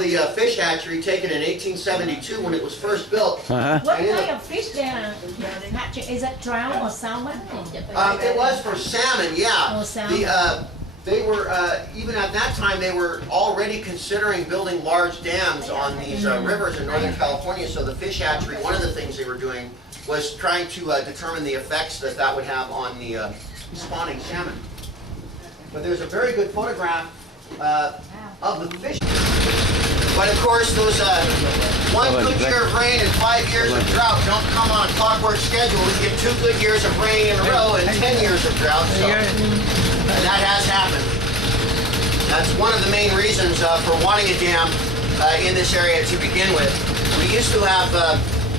the fish hatchery taken in 1872 when it was first built. What And in kind the- of fish they are hatching? Is it trout or salmon? It was for salmon, yeah. Oh, salmon. They were, even at that time, they were already considering building large dams on these rivers in Northern California. So the fish hatchery, one of the things they were doing was trying to determine the effects that that would have on the spawning salmon. But there's a very good photograph of the fish. But of course, those one good year of rain and 5 years of drought don't come on a clockwork schedule. We get 2 good years of rain in a row and 10 years of drought. So that has happened. That's one of the main reasons for wanting a dam in this area to begin with. We used to have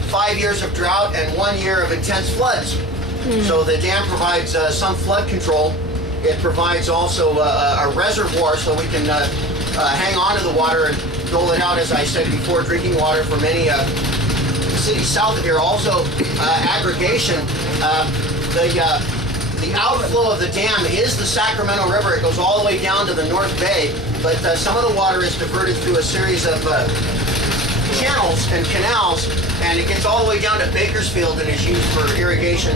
5 years of drought and 1 year of intense floods. So the dam provides some flood control. It provides also a reservoir so we can hang on to the water and dole it out, as I said before, drinking water for many cities south of here. Also, aggregation. The outflow of the dam is the Sacramento River. It goes all the way down to the North Bay, but some of the water is diverted through a series of channels and canals, and it gets all the way down to Bakersfield and is used for irrigation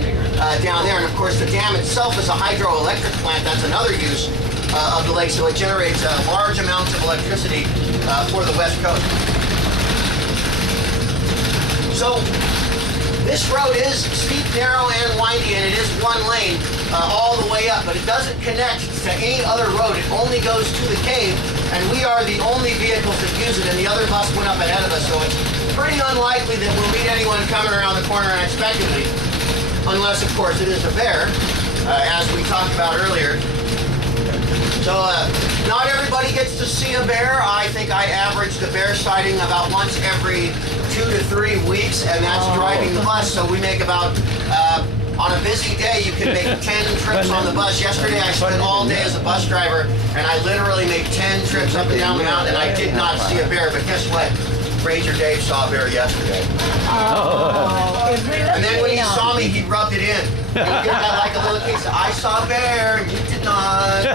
down there. And of course, the dam itself is a hydroelectric plant. That's another use of the lake, so it generates large amounts of electricity for the West Coast. So this road is steep, narrow, and windy, and it is one lane all the way up, but it doesn't connect to any other road. It only goes to the cave, and we are the only vehicles that use it, and the other bus went up ahead of us, so it's pretty unlikely that we'll meet anyone coming around the corner unexpectedly, unless, of course, it is a bear, as we talked about earlier. So not everybody gets to see a bear. I think I averaged a bear sighting about once every 2 to 3 weeks, and that's driving the bus. So we make about, on a busy day, you can make 10 trips on the bus. Yesterday I spent all day as a bus driver, and I literally made 10 trips up and down the mountain, and I did not see a bear. But guess what? Ranger Dave saw a bear yesterday. And then when he saw me, he rubbed it in. He did that like a little kid. Said, I saw a bear, and you did not.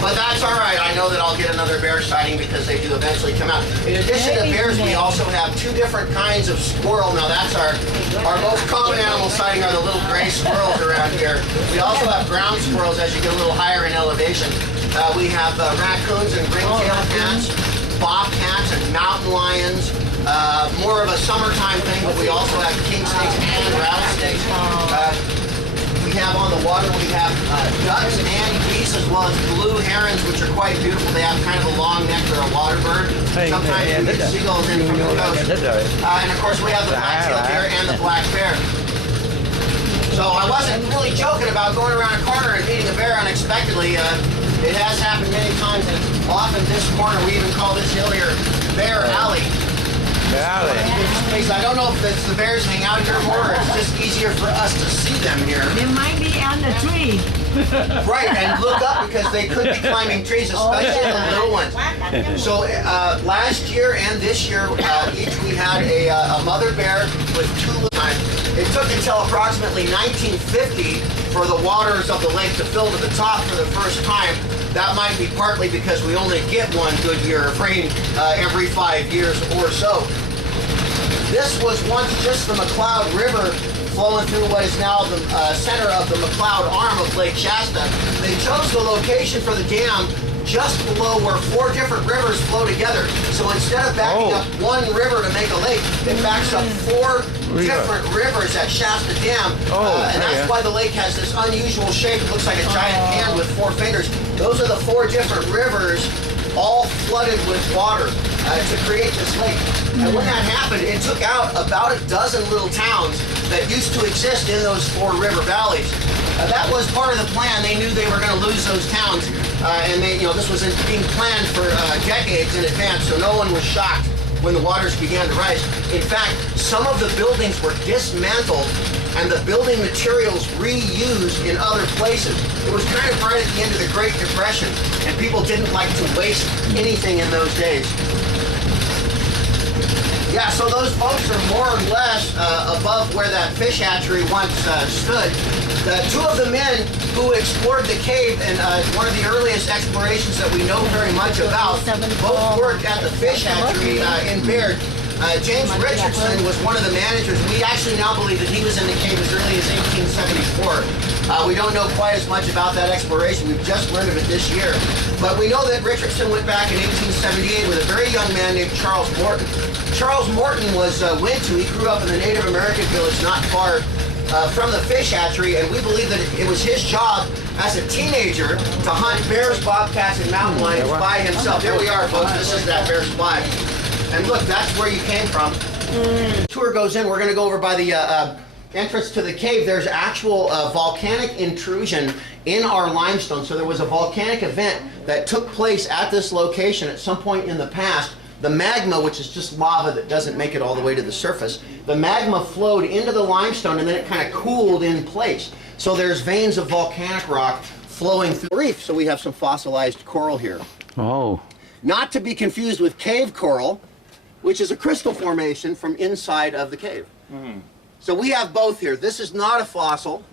But that's all right. I know that I'll get another bear sighting because they do eventually come out. In addition to bears, we also have 2 different kinds of squirrel. Now that's our most common animal sighting are the little gray squirrels around here. We also have ground squirrels as you get a little higher in elevation. We have raccoons and ring-tailed cats, bobcats and mountain lions. More of a summertime thing, but we also have king snakes and rattlesnakes. We have on the water, we have ducks and geese, as well as blue herons, which are quite beautiful. They have kind of a long neck. They're a water bird. Sometimes we get seagulls in from the coast. And of course, we have the black-tailed deer and the black bear. So I wasn't really joking about going around a corner and meeting a bear unexpectedly. It has happened many times, and often this corner, we even call this hill here Bear Alley. I don't know if it's the bears hang out here more, or it's just easier for us to see them here. They might be on the tree. Right, and look up because they could be climbing trees, especially the little ones. So last year and this year, each we had a mother bear with 2 little ones. It took until approximately 1950 for the waters of the lake to fill to the top for the first time. That might be partly because we only get 1 good year of rain every 5 years or so. This was once just the McCloud River flowing through what is now the center of the McCloud arm of Lake Shasta. They chose the location for the dam just below where 4 different rivers flow together. So instead of backing up 1 river to make a lake, it backs up 4 different rivers at Shasta Dam. And that's why the lake has this unusual shape. It looks like a giant hand with 4 fingers. Those are the 4 different rivers all flooded with water to create this lake. And when that happened, it took out about a dozen little towns that used to exist in those 4 river valleys. That was part of the plan. They knew they were going to lose those towns, and they, this was being planned for decades in advance, so no one was shocked when the waters began to rise. In fact, some of the buildings were dismantled and the building materials reused in other places. It was kind of right at the end of the Great Depression, and people didn't like to waste anything in those days. Yeah, so those boats are more or less above where that fish hatchery once stood. Two of the men who explored the cave and one of the earliest explorations that we know very much about both worked at the fish hatchery in Baird. James Richardson was one of the managers. We actually now believe that he was in the cave as early as 1874. We don't know quite as much about that exploration. We've just learned of it this year. But we know that Richardson went back in 1878 with a very young man named Charles Morton. Charles Morton was Wintu. He grew up in the Native American village not far from the fish hatchery, and we believe that it was his job as a teenager to hunt bears, bobcats, and mountain lions by himself. Here we are, folks. This is that bear spy. And look, that's where you came from. Tour goes in. We're going to go over by the entrance to the cave. There's actual volcanic intrusion in our limestone. So there was a volcanic event that took place at this location at some point in the past. The magma, which is just lava that doesn't make it all the way to the surface, the magma flowed into the limestone and then it kind of cooled in place. So there's veins of volcanic rock flowing through the reef. So we have some fossilized coral here. Oh. Not to be confused with cave coral, which is a crystal formation from inside of the cave. So we have both here. This is not a fossil,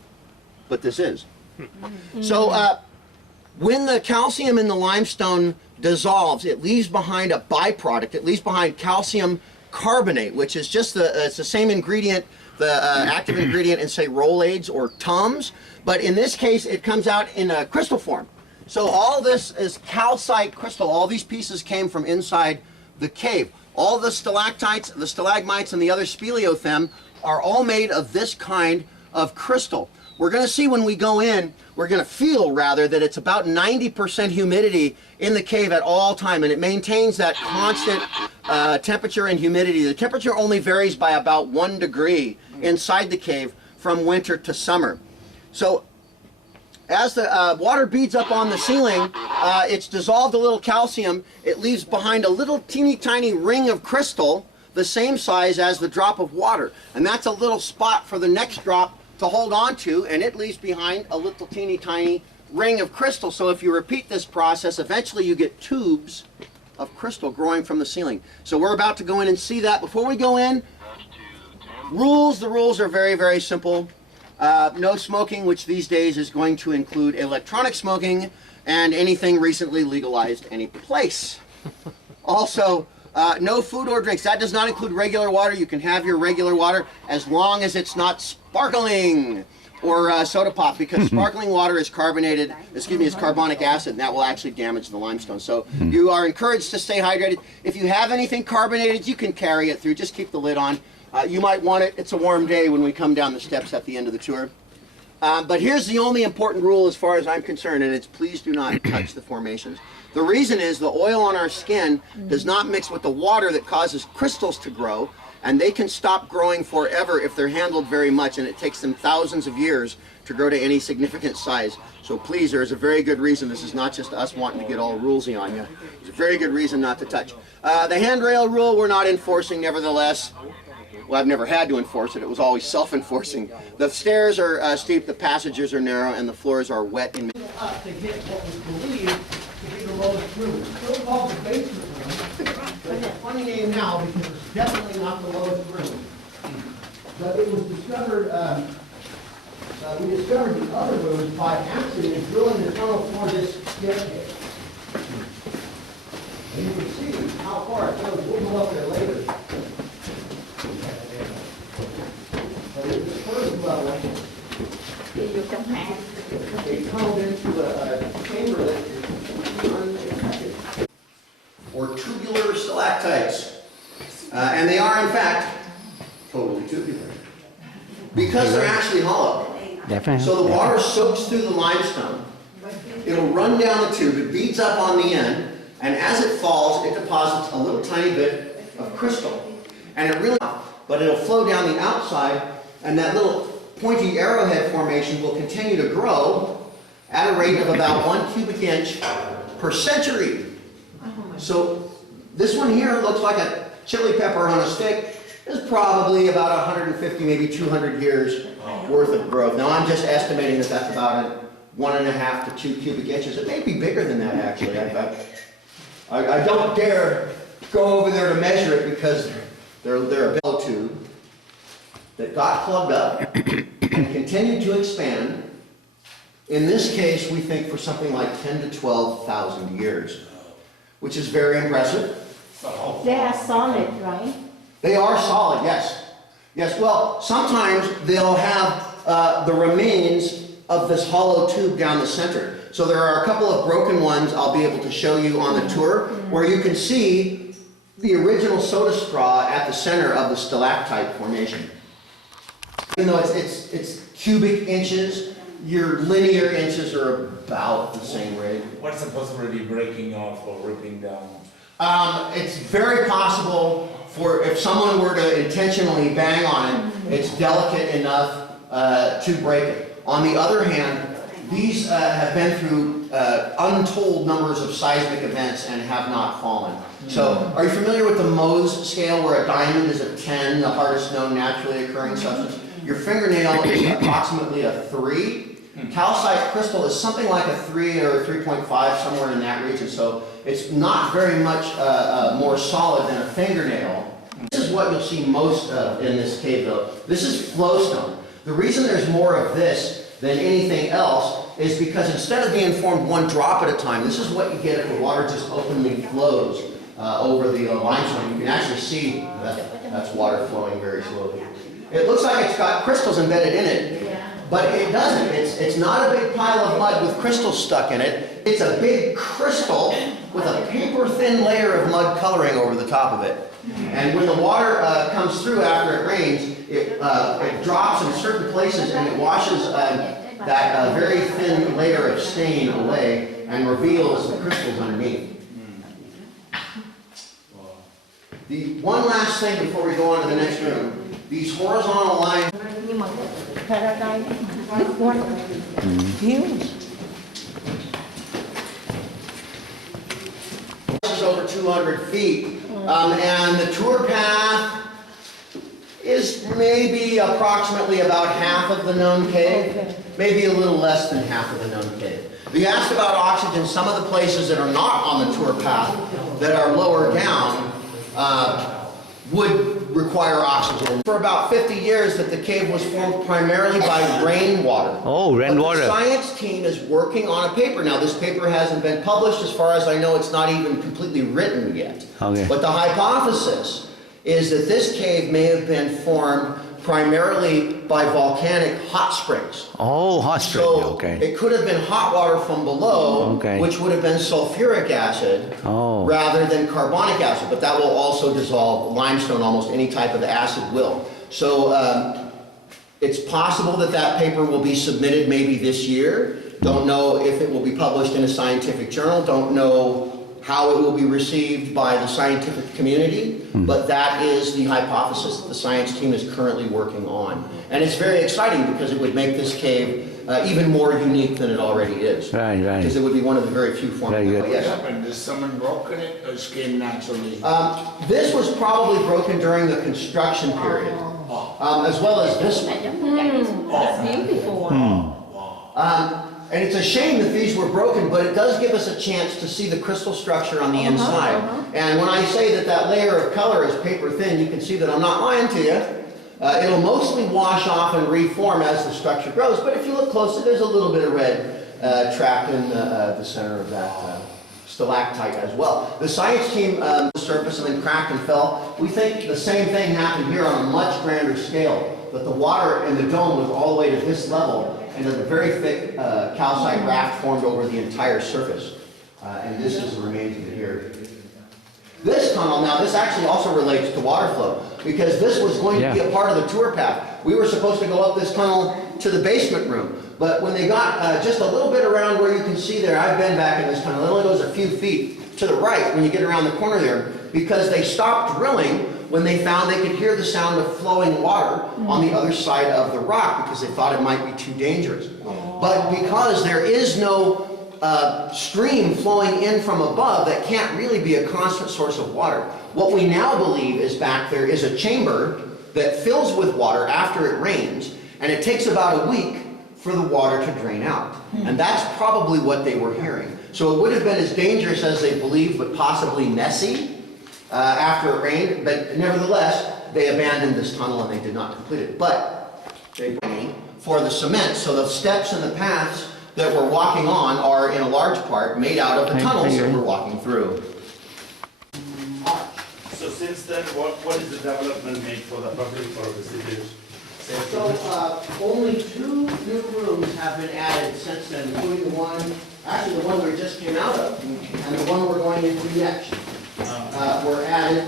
but this is. So when the calcium in the limestone dissolves, it leaves behind a byproduct. It leaves behind calcium carbonate, which is just it's the same ingredient, the active ingredient in, say, Rolaids or Tums, but in this case, it comes out in a crystal form. So all this is calcite crystal. All these pieces came from inside the cave. All the stalactites, the stalagmites, and the other speleothem are all made of this kind of crystal. We're going to see when we go in, we're going to feel rather that it's about 90% humidity in the cave at all time, and it maintains that constant temperature and humidity. The temperature only varies by about 1 degree inside the cave from winter to summer. So as the water beads up on the ceiling, it's dissolved a little calcium. It leaves behind a little teeny tiny ring of crystal, the same size as the drop of water. And that's a little spot for the next drop to hold on to, and it leaves behind a little teeny tiny ring of crystal. So if you repeat this process, eventually you get tubes of crystal growing from the ceiling. So we're about to go in and see that. Before we go in, rules. The rules are very, very simple. No smoking, which these days is going to include electronic smoking and anything recently legalized any place. Also, no food or drinks. That does not include regular water. You can have your regular water as long as it's not sparkling or soda pop, because sparkling water is carbonated, is carbonic acid, and that will actually damage the limestone. So you are encouraged to stay hydrated. If you have anything carbonated, you can carry it through. Just keep the lid on. You might want it. It's a warm day when we come down the steps at the end of the tour. But here's the only important rule as far as I'm concerned, and it's please do not touch the formations. The reason is the oil on our skin does not mix with the water that causes crystals to grow, and they can stop growing forever if they're handled very much, and it takes them thousands of years to grow to any significant size. So please, there is a very good reason. This is not just us wanting to get all rulesy on you. There's a very good reason not to touch. The handrail rule we're not enforcing, nevertheless. Well, I've never had to enforce it. It was always self-enforcing. The stairs are steep, the passages are narrow, and the floors are wet and up to get what was believed to be the lowest room. It's still called the basement room, but it's a funny name now because it's definitely not the lowest room. But it was discovered, we discovered the other rooms by accident drilling the tunnel for this staircase. And you can see how far it goes. We'll go up there later. But it's the first level. They tunneled into a chamber that is unaffected. or tubular stalactites. And they are, in fact, totally tubular. Because they're actually hollow. So the water soaks through the limestone. It'll run down the tube, it beads up on the end, and as it falls, it deposits a little tiny bit of crystal. And it really, but it'll flow down the outside, and that little pointy arrowhead formation will continue to grow at a rate of about 1 cubic inch per century. So this one here looks like a chili pepper on a stick. Is probably about 150, maybe 200 years worth of growth. Now I'm just estimating that that's about 1.5 to 2 cubic inches. It may be bigger than that actually. I don't dare go over there to measure it because they're a bell tube that got plugged up and continued to expand. In this case, we think for something like 10 to 12,000 years, which is very impressive. They are solid, right? They are solid, yes. Yes, well, sometimes they'll have the remains of this hollow tube down the center. So there are a couple of broken ones I'll be able to show you on the tour, where you can see the original soda straw at the center of the stalactite formation. Even though it's cubic inches, your linear inches are about the same rate. What's the possibility of breaking off or ripping down? It's very possible for if someone were to intentionally bang on it, it's delicate enough to break it. On the other hand, these have been through untold numbers of seismic events and have not fallen. So, are you familiar with the Mohs scale, where a diamond is a 10, the hardest known naturally occurring substance? Your fingernail is approximately a 3. Calcite crystal is something like a 3 or a 3.5, somewhere in that region. So it's not very much more solid than a fingernail. This is what you'll see most of in this cave, though. This is flowstone. The reason there's more of this than anything else is because instead of being formed one drop at a time, this is what you get if the water just openly flows over the limestone. You can actually see that's water flowing very slowly. It looks like it's got crystals embedded in it, but it doesn't. It's not a big pile of mud with crystals stuck in it. It's a big crystal with a paper-thin layer of mud coloring over the top of it. And when the water comes through after it rains, it drops in certain places and it washes that very thin layer of stain away and reveals the crystals underneath. The one last thing before we go on to the next room. These horizontal lines. Nhưng mà paradise, this one, huge. This is over 200 feet, and the tour path is maybe approximately about half of the known cave, maybe a little less than half of the known cave. You asked about oxygen. Some of the places that are not on the tour path, that are lower down, would require oxygen. For about 50 years that the cave was formed primarily by rainwater. Oh, rainwater. But the science team is working on a paper. Now this paper hasn't been published. As far as I know, it's not even completely written yet. Okay. But the hypothesis is that this cave may have been formed primarily by volcanic hot springs. Oh, hot spring. So Okay. it could have been hot water from below, Okay. which would have been sulfuric acid, Oh. rather than carbonic acid, but that will also dissolve limestone. Almost any type of acid will. So it's possible that that paper will be submitted maybe this year. Don't know if it will be published in a scientific journal. Don't know how it will be received by the scientific community, but that is the hypothesis that the science team is currently working on. And it's very exciting because it would make this cave even more unique than it already is. Right, right. Because it would be one of the very few forms. Very good. What Yes. happened? Did someone broken it or it came naturally? This was probably broken during the construction period, as well as this one. That's beautiful. And it's a shame that these were broken, but it does give us a chance to see the crystal structure on the inside. And when I say that that layer of color is paper thin, you can see that I'm not lying to you. It'll mostly wash off and reform as the structure grows, but if you look closer, there's a little bit of red trapped in the center of that stalactite as well. The science team surfaced and then cracked and fell. We think the same thing happened here on a much grander scale, that the water in the dome was all the way to this level, and that a very thick calcite raft formed over the entire surface. And this is the remains of it here. This tunnel, now this actually also relates to water flow, because this was going to be a part of the tour path. We were supposed to go up this tunnel to the basement room, but when they got just a little bit around where you can see there, I've been back in this tunnel, it only goes a few feet to the right when you get around the corner there, because they stopped drilling when they found they could hear the sound of flowing water on the other side of the rock, because they thought it might be too dangerous. But because there is no stream flowing in from above, that can't really be a constant source of water. What we now believe is back there is a chamber that fills with water after it rains, and it takes about a week for the water to drain out. And that's probably what they were hearing. So it would have been as dangerous as they believed, but possibly messy after it rained. But nevertheless, they abandoned this tunnel and they did not complete it. But they for the cement. So the steps and the paths that we're walking on are in a large part made out of the tunnels that we're walking through. So since then, what is the development made for the public, for the visitors? So only 2 new rooms have been added since then, including the one we just came out of, and the one we're going into next. Were added.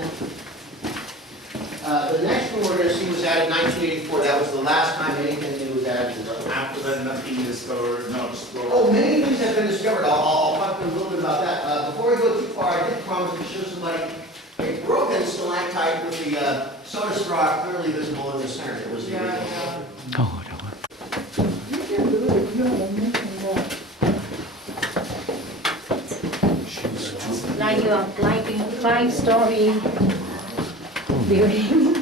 The next one we're going to see was added in 1984. That was the last time anything new was added to the road. After that, nothing discovered, no explored. Oh, many things have been discovered. I'll talk to you a little bit about that. Before we go too far, I did promise to show somebody a broken stalactite with the soda straw clearly visible in the center. It was the original. Oh, that one. Like your 5-story building.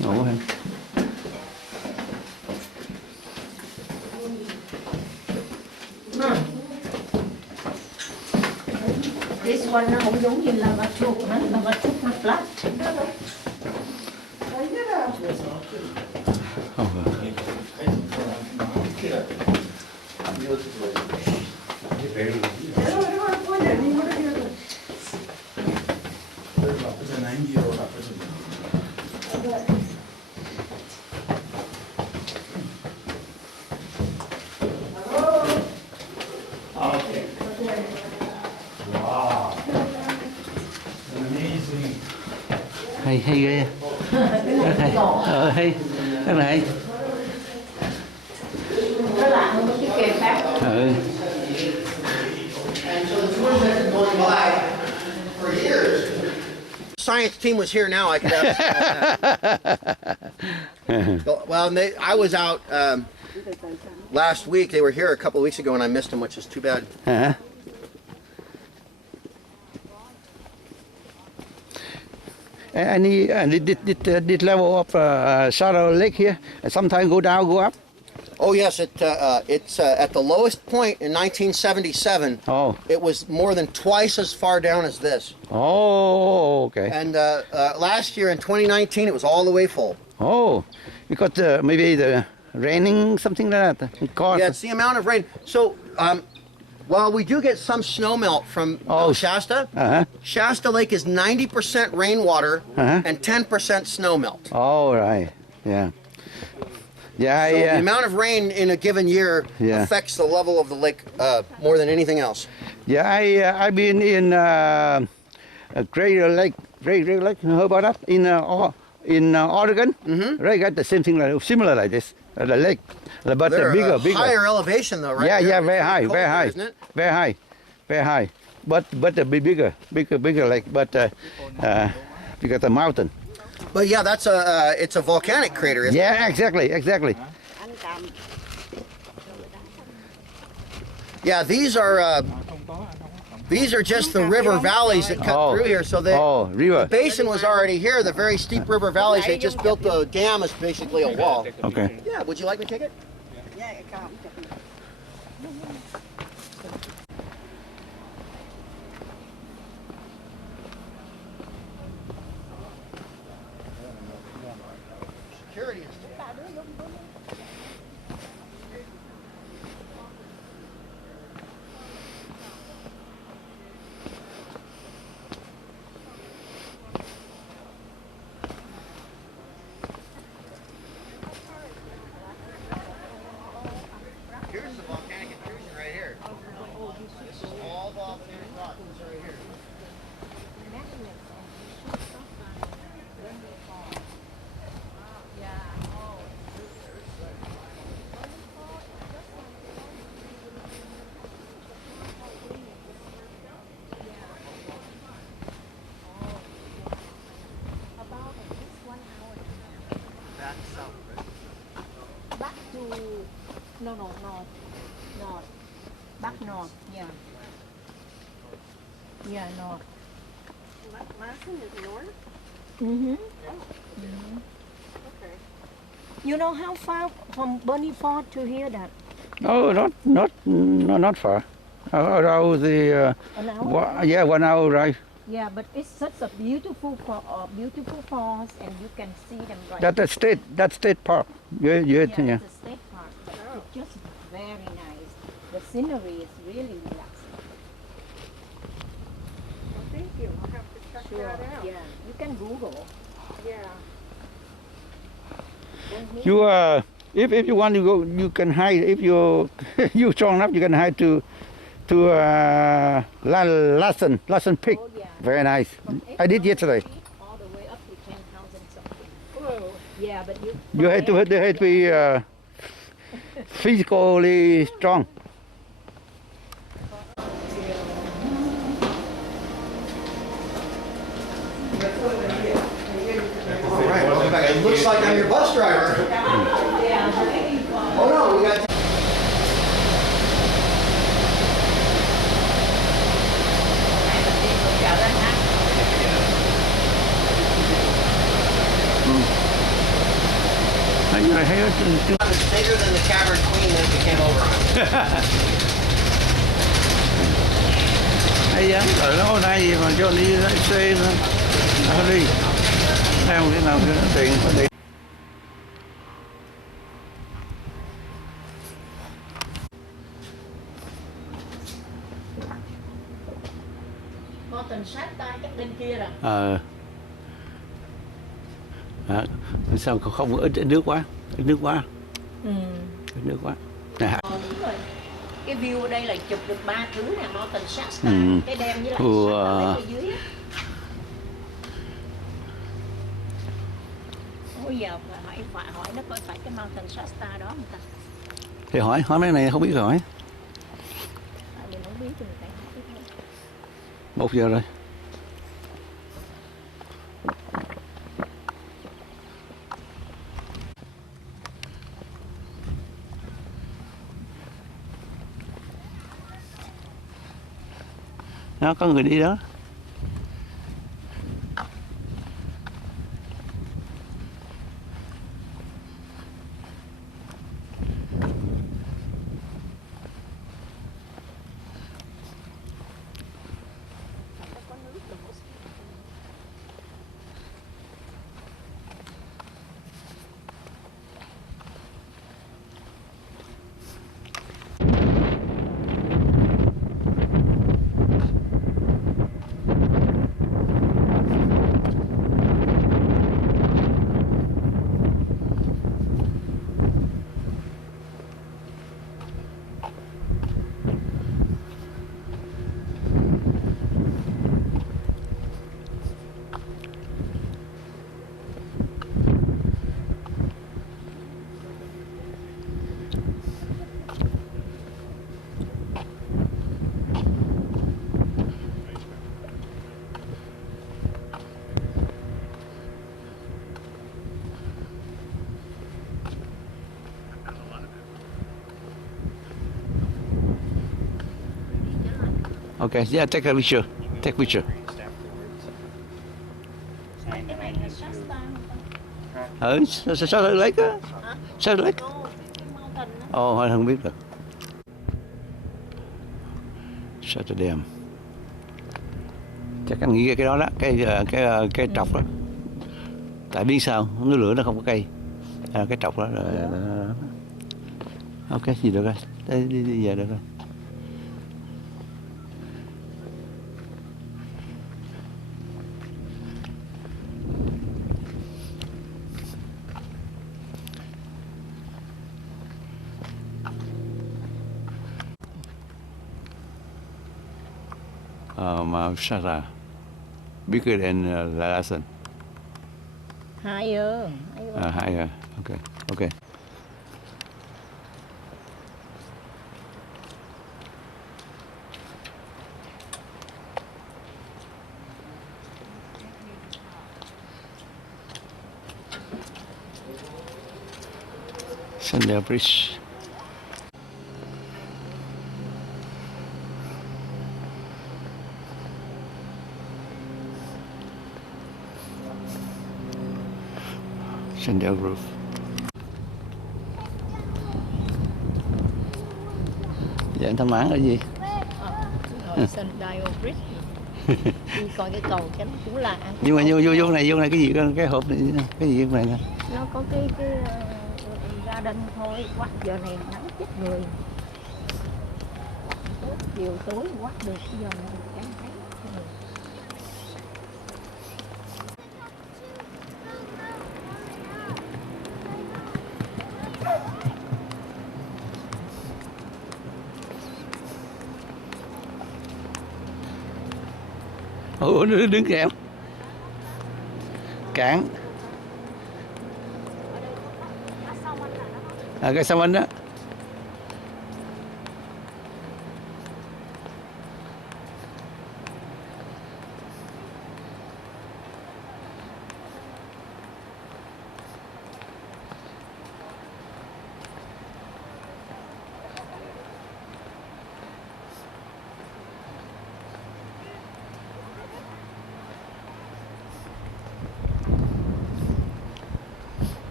Ngủ hả? This one nó không giống như lava trúc, lava trúc nó flat. Oh, hay ghê. Rất hay. Hay. Rất là hay. Nó lạ hơn cái kèm khác. And so the tours have been going by for years. Science team was here now, I could ask. Well, I was out last week. They were here a couple of weeks ago, and I missed them, which is too bad. And this level of Shadow Lake here, sometimes go down, go up. Oh yes, it's at the lowest point in 1977. Oh. It was more than twice as far down as this. Oh, okay. And last year in 2019, it was all the way full. Oh, because maybe the raining, something like that. Yeah, it's the amount of rain. So, while we do get some snow melt from Shasta, Shasta Lake is 90% rainwater and 10% snow melt. Oh, right. Yeah. Yeah, So the amount of rain in a given year affects the level of the lake more than anything else. Yeah, I've been in Great Lake. You heard about that? In Oregon. Right, got the same thing, similar like this. The lake, but They're bigger. Higher elevation though, right? Yeah, They're very high, colder, very high, isn't it? very high. But bigger lake. But because the mountain. But yeah, that's it's a volcanic crater, isn't it? Yeah, exactly. Yeah, these are just the river valleys that cut through here. So the river. basin was already here. The very steep river valleys. They just built the dam as basically a wall. Okay. Yeah. Would you like me to take it? Security is. Here's the volcanic intrusion right here. This is all volcanic rock. This is right here. Back south, right? Back to north. Back north, yeah. Yeah, north. Madison is north? Mm-hmm. Okay. You know how far from Bonnie Ford to here that? No, not far. Around the An hour? 1 hour drive. Yeah, but it's such a beautiful falls, and you can see them right. That's state park. Yeah. Yeah, it's a state park, but it's just very nice. The scenery is really relaxing. Well, thank you. I'll have to check Sure. that out. Yeah, you can Google. Yeah. You if you want to go, you can hike. If you you strong enough, you can hike to Larsen Peak. Oh yeah. Very nice. From I did yesterday. 8,000 feet all the way up to 10,000 something. Whoa. Yeah, but you. You have to be physically strong. All right, welcome back. It looks like I'm your bus driver. Oh no, we got. It's bigger than the Cavern Queen that we came over on. Hay vậy, rồi nó hôm nay gì mà cho đi xe nữa. Nó đi. Theo cái nào cái tiền phải đi. Mountain Shasta cách bên kia rồi. Sao không ít nước quá, ít nước quá, Ừ. ít nước quá. Đúng rồi. Cái view ở đây là chụp được 3 thứ nè, Mountain Shasta, Ừ. cái đêm với lại Ừ, Shasta ở dưới á. Ôi giờ phải hỏi nó coi phải cái Mountain Shasta đó không ta? Thì hỏi mấy này không biết hỏi. Tại mình không biết thì mình phải hỏi thôi. 1 giờ rồi. Đó, có người đi đó. Okay, yeah, take a picture. Take picture. Cái này là Shasta không ta? Sao lại lấy á? Sao lại lấy? No, cái mountain đó. Ồ, không biết được. Saturday. Chắc anh nghĩ cái đó đó, cái trọc đó. Tại biết sao, núi lửa nó không có cây. Cái trọc đó là ok, gì được rồi. Đi về được rồi. Mount Shasta, bigger than Larsen. Higher. Higher. Okay. Sandal Bridge. Sandal Roof. Dạ anh Thăm Mãn là gì? Rồi Sundial Bridge. Đi coi cái cầu cho nó cũng lạ. Nhưng mà vô này cái gì cái hộp này cái gì này nè. Nó có cái garden thôi, quát giờ này nắng chết người. Chiều tối quát được giờ này chẳng thấy. Ủa nó đứng kìa em. Cảng. À cái sông Anh đó.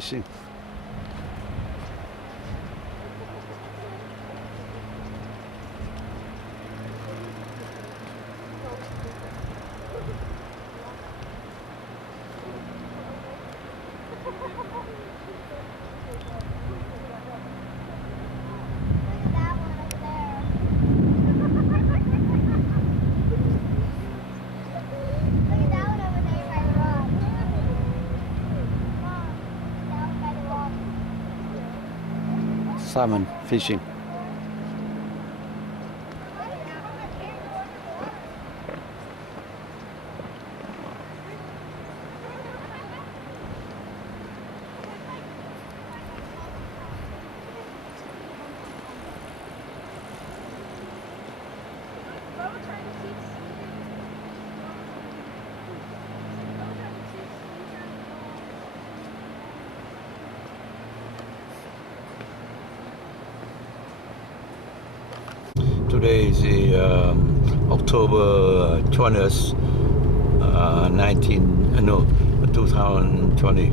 See. Salmon fishing. Today is the October 20th, 2020.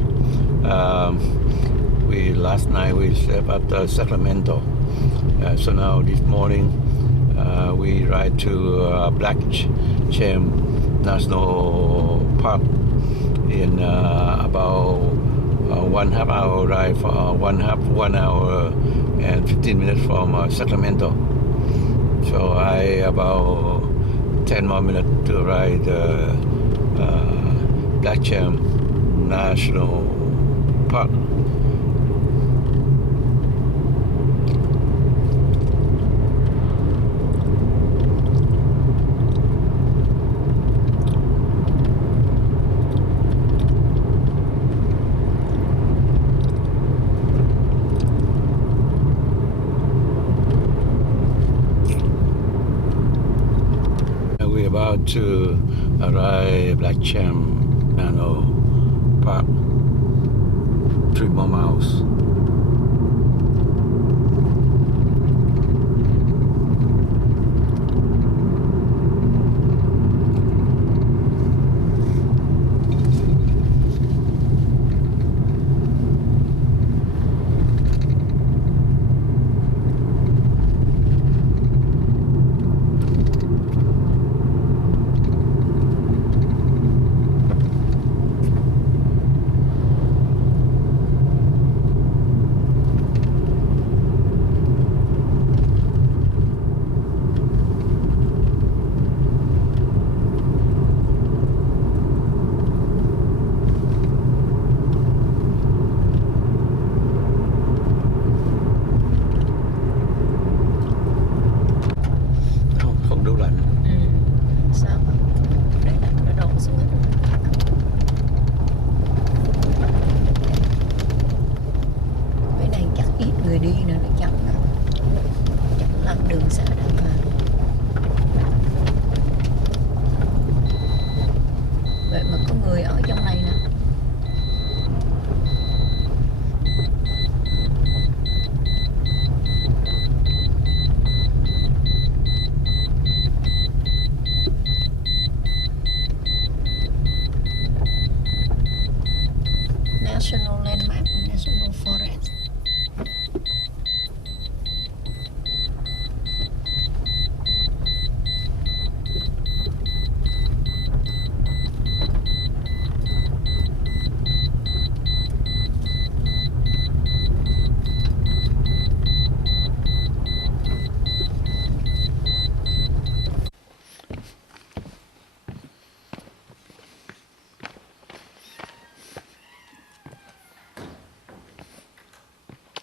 Last night we slept at Sacramento. So now this morning we ride to Black Chem National Park in about 1/2 hour ride for 1 hour and 15 minutes from Sacramento. So I about 10 more minutes to ride Black Chem National Park. We're about to arrive Black Chem National Park. 3 more miles.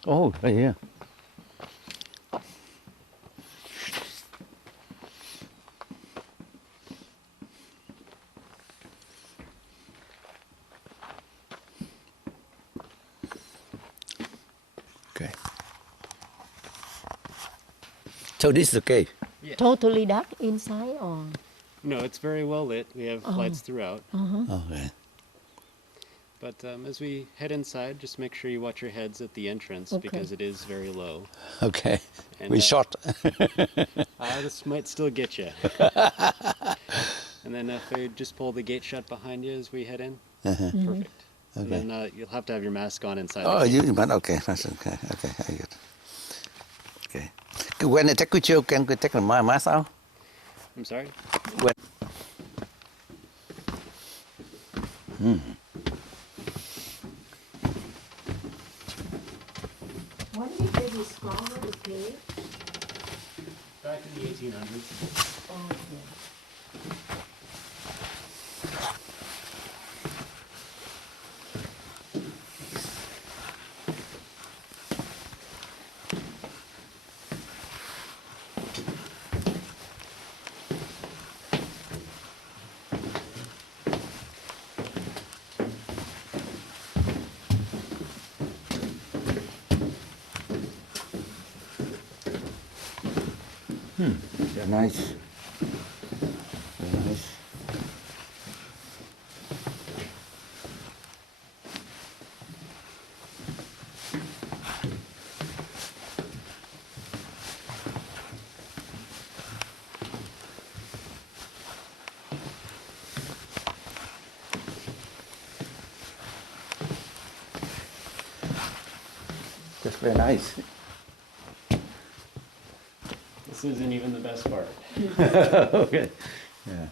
Oh, right here. Okay. So this is the cave. Totally dark inside or? No, it's very well lit. We have lights throughout. Okay. But as we head inside, just make sure you watch your heads at the entrance Okay. because it is very low. Okay. And, We shot. This might still get you. And then if we just pull the gate shut behind you as we head in, perfect. And Okay. then you'll have to have your mask on inside. Oh, the cave. you but okay. That's okay. Okay, I get it. Okay. When I take picture, can we take my mask out? I'm sorry? When When did they discover the cave? Back in the 1800s. Oh, yeah. they're nice. They're nice. That's very nice. This isn't even the best part. Okay. Yeah.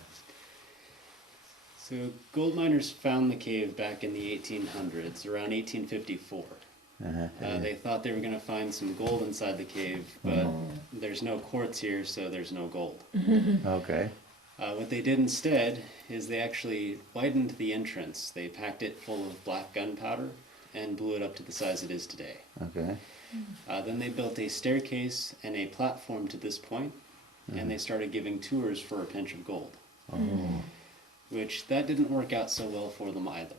So gold miners found the cave back in the 1800s, around 1854. They thought they were going to find some gold inside the cave, but there's no quartz here, so there's no gold. Okay. What they did instead is they actually widened the entrance. They packed it full of black gunpowder and blew it up to the size it is today. Okay. Then they built a staircase and a platform to this point, and they started giving tours for a pinch of gold. Which that didn't work out so well for them either.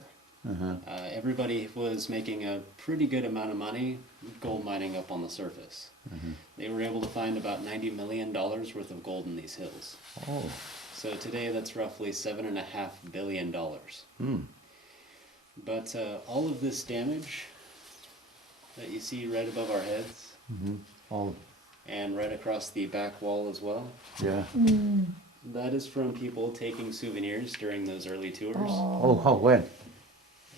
Everybody was making a pretty good amount of money gold mining up on the surface. They were able to find about $90 million worth of gold in these hills. Oh. So today that's roughly $7.5 billion. But all of this damage that you see right above our heads Oh. and right across the back wall as well, Yeah. that is from people taking souvenirs during those early tours. Oh, how when?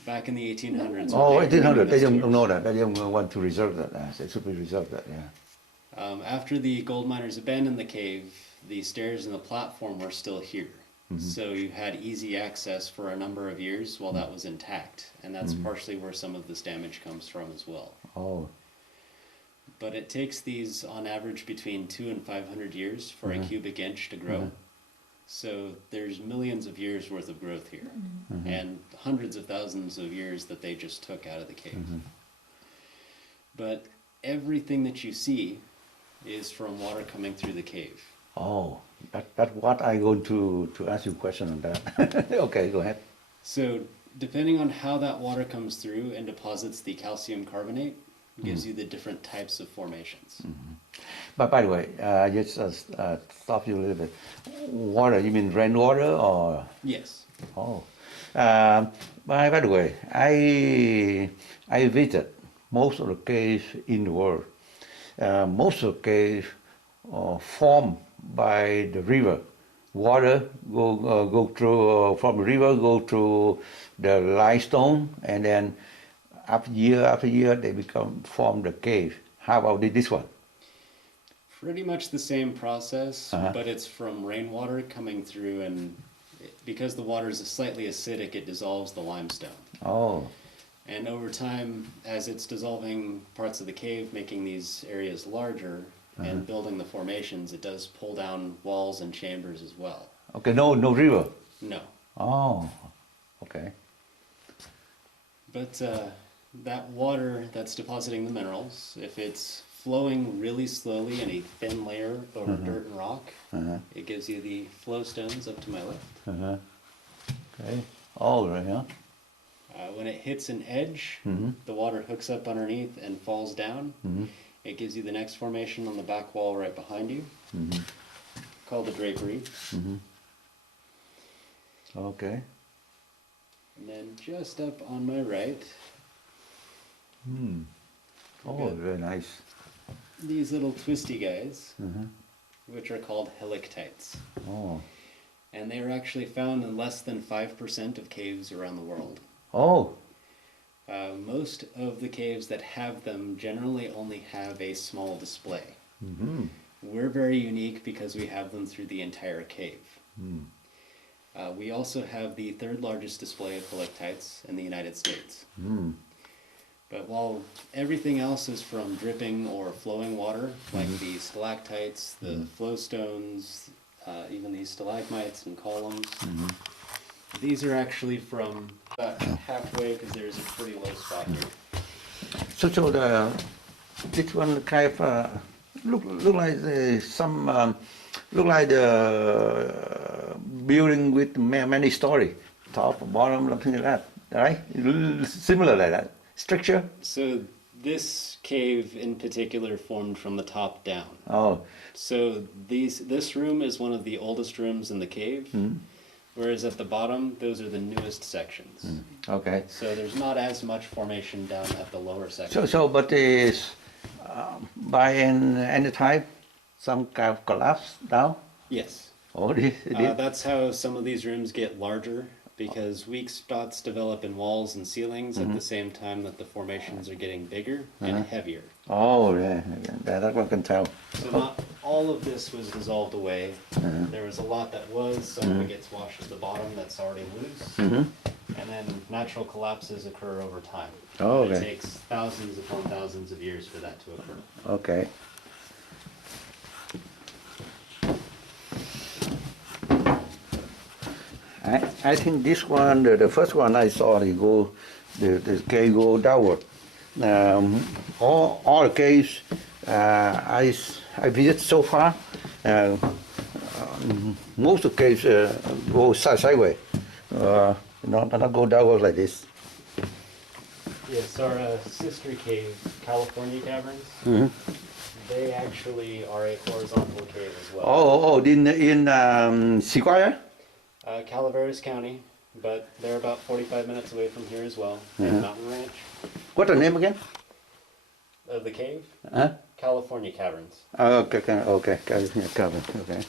Back in the 1800s. Oh, when they were 1800. They doing don't those know tours. that. They don't want to reserve that. They should be reserved that. Yeah. After the gold miners abandoned the cave, the stairs and the platform were still here. So you had easy access for a number of years while that was intact. And that's partially where some of this damage comes from as well. Oh. But it takes these on average between 200 and 500 years for a cubic inch to grow. So there's millions of years worth of growth here and hundreds of thousands of years that they just took out of the cave. But everything that you see is from water coming through the cave. Oh. That's what I going to ask you a question on that. Okay, go ahead. So depending on how that water comes through and deposits the calcium carbonate, gives you the different types of formations. But by the way, just stop you a little bit. Water, you mean rainwater or? Yes. Oh. By the way, I visited most of the caves in the world. Most of the caves are formed by the river. Water go through from the river, go through the limestone, and then after year they form the cave. How about this one? Pretty much the same process, but it's from rainwater coming through, and because the water is slightly acidic, it dissolves the limestone. Oh. And over time, as it's dissolving parts of the cave, making these areas larger and building the formations, it does pull down walls and chambers as well. Okay, no river. No. Oh. Okay. But that water that's depositing the minerals, if it's flowing really slowly in a thin layer over dirt and rock, it gives you the flow stones up to my left. Okay. All right, huh? When it hits an edge, the water hooks up underneath and falls down. It gives you the next formation on the back wall right behind you, called the drapery. Okay. And then just up on my right, Oh, very nice. these little twisty guys, which are called helictites. Oh. And they are actually found in less than 5% of caves around the world. Oh. Most of the caves that have them generally only have a small display. We're very unique because we have them through the entire cave. We also have the third largest display of helictites in the United States. But while everything else is from dripping or flowing water, like the stalactites, the flow stones, even these stalagmites and columns, these are actually from about halfway, because there's a pretty low spot here. So this one kind of look like look like the building with many story, top, bottom, something like that, right? Similar like that structure. So this cave in particular formed from the top down. Oh. So this room is one of the oldest rooms in the cave, whereas at the bottom, those are the newest sections. Okay. So there's not as much formation down at the lower section. But is by any time some kind of collapse down? Yes. Oh, it did? That's how some of these rooms get larger, because weak spots develop in walls and ceilings at the same time that the formations are getting bigger and heavier. Oh, yeah, that one can tell. So not all of this was dissolved away. There was a lot that was. Some of it gets washed to the bottom that's already loose. And then natural collapses occur over time. Oh, It okay. takes thousands upon thousands of years for that to occur. Okay. I think this one, the first one I saw, the cave go downward. All the caves I visit so far, most of the caves go sideways, not go downward like this. Yes, our sister cave, California Caverns, they actually are a horizontal cave as well. In Sequoia? Calaveras County, but they're about 45 minutes away from here as well, in Mountain Ranch. What's the name again? Of the cave? Huh? California Caverns. Okay, cover, okay.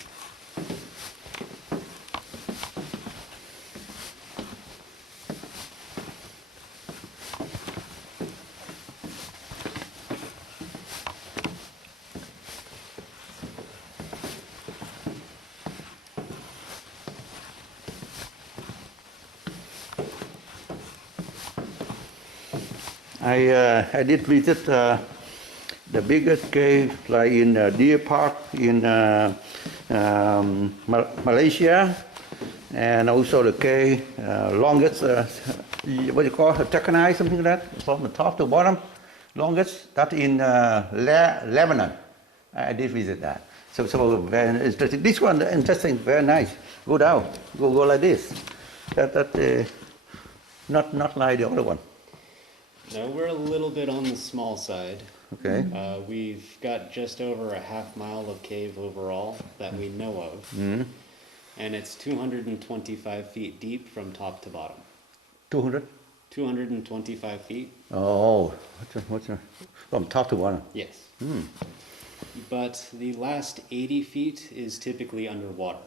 I did visit the biggest cave, like in Deer Park in Malaysia, and also the cave longest, what do you call it, Takanai, something like that, from the top to bottom, longest, that in Lebanon. I did visit that. So very interesting. This one interesting, very nice. Go down, go like this. Not like the other one. No, we're a little bit on the small side. Okay. We've got just over a half mile of cave overall that we know of. And it's 225 feet deep from top to bottom. 200? 225 feet. Oh, from top to bottom. Yes. But the last 80 feet is typically underwater.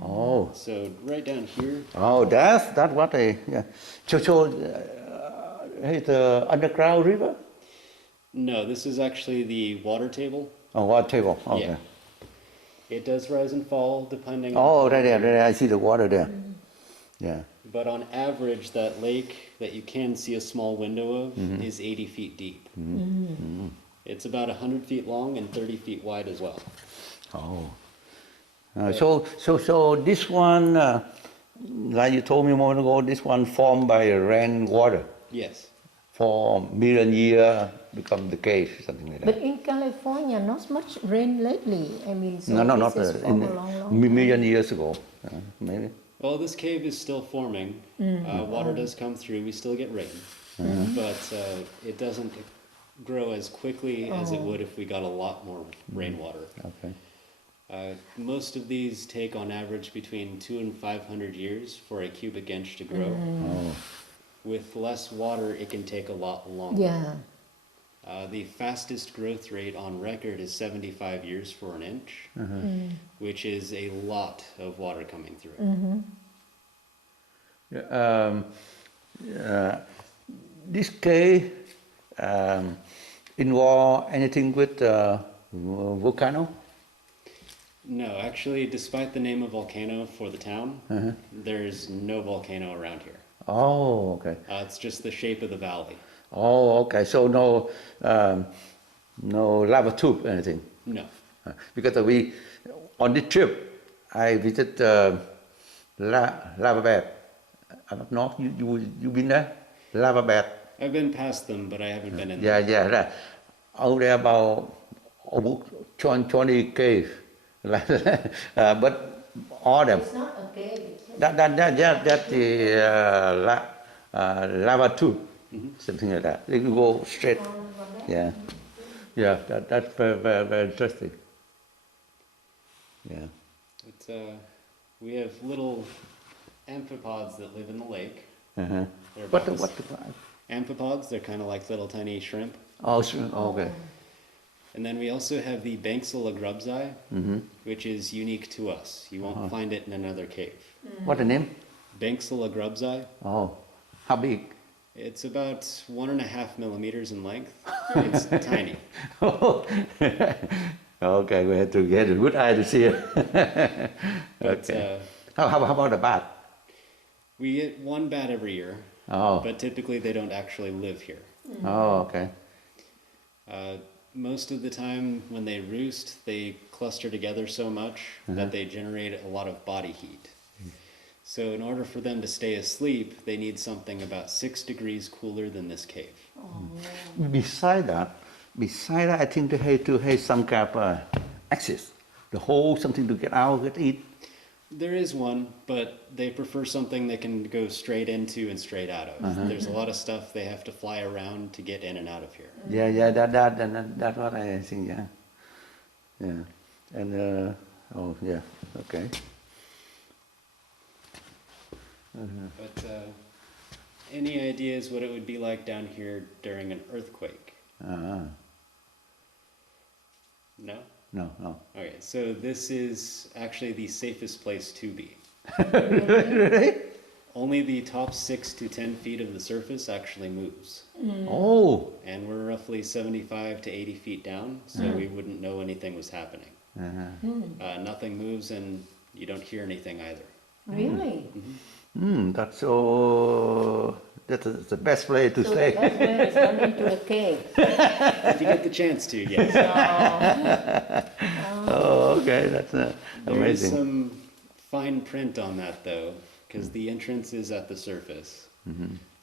Oh. So right down here. Oh, that's what yeah. It's the underground river? No, this is actually the water table. Oh, water table, okay. Yeah. It does rise and fall depending Oh, on... right there, I see the water there. Yeah. But on average, that lake that you can see a small window of is 80 feet deep. It's about 100 feet long and 30 feet wide as well. Oh. So this one, like you told me a moment ago, this one formed by rain water. Yes. for million year become the cave, something like But that. in California, not much rain lately. I mean, so No, this not is for a long, long million years ago, maybe. Well, this cave is still forming. Water does come through. We still get rain, but it doesn't grow as quickly as it would if we got a lot more rainwater. Okay. Most of these take on average between 200 and 500 years for a cubic inch to grow. Oh. With less water, it can take a lot longer. Yeah. The fastest growth rate on record is 75 years for an inch, which is a lot of water coming through. This cave involve anything with volcano? No, actually, despite the name of volcano for the town, there's no volcano around here. Oh, okay. It's just the shape of the valley. Oh, okay. So no, no lava tube, anything. No. Because we on this trip, I visit lava bed. I don't know. You been there? Lava bed. I've been past them, but I haven't been in Yeah, there. yeah. Out there about almost 20 cave, but all them. It's not a cave. It's That's the lava tube, something like that. You go straight. Yeah, yeah. That's very interesting. Yeah. It's, we have little amphipods that live in the lake. Uh-huh. They're What about what? this- Amphipods, they're kind of like little tiny shrimp. Oh, sure. Okay. And then we also have the Banksula grubsii, which is unique to us. You won't find it in another cave. What the name? Banksula grubsii, Oh, how big? it's about 1.5 millimeters in length. It's tiny. Okay, we have to get a good eye to see it. But How about the bat? we get one bat every year, Oh, but typically they don't actually live here. oh, okay. Most of the time when they roost, they cluster together so much that they generate a lot of body heat. So in order for them to stay asleep, they need something about 6 degrees cooler than this cave. Beside that, I think they have to have some kind of access, the hole, something to get out, get eat. There is one, but they prefer something they can go straight into and straight out of. There's a lot of stuff they have to fly around to get in and out of here. Yeah, that's what I think. Yeah, yeah, and oh yeah, okay. But any ideas what it would be like down here during an earthquake? No? No, no. Okay, so this is actually the safest place to be. Really? Only the top 6 to 10 feet of the surface actually moves. Oh. And we're roughly 75 to 80 feet down, so we wouldn't know anything was happening. Nothing moves and you don't hear anything either. Really? That's so. That's the best place to So stay. that's where it's run into a cave. If you get the chance to, yes. Oh, okay, that's There is amazing. some fine print on that though, because the entrance is at the surface.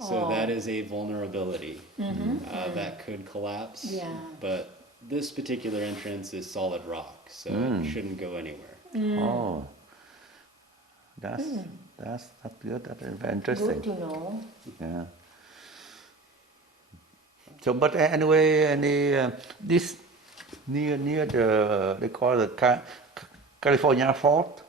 So that is a vulnerability that could collapse. Yeah. But this particular entrance is solid rock, so it shouldn't go anywhere. Oh, that's good. That's very interesting. Good to know. Yeah. So, but anyway, this near the they call it California Fault,